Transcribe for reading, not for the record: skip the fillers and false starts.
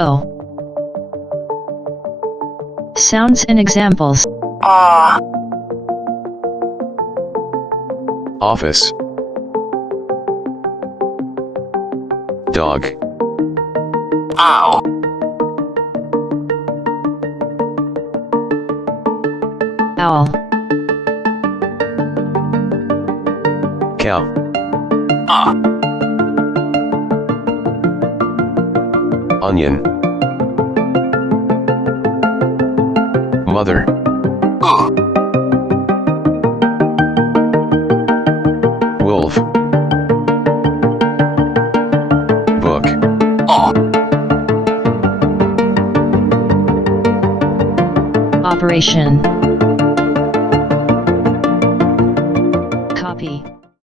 O. Sounds and examples. Office. Dog. Ow. Owl. Cow. Onion. Mother. Wolf. Book. Operation.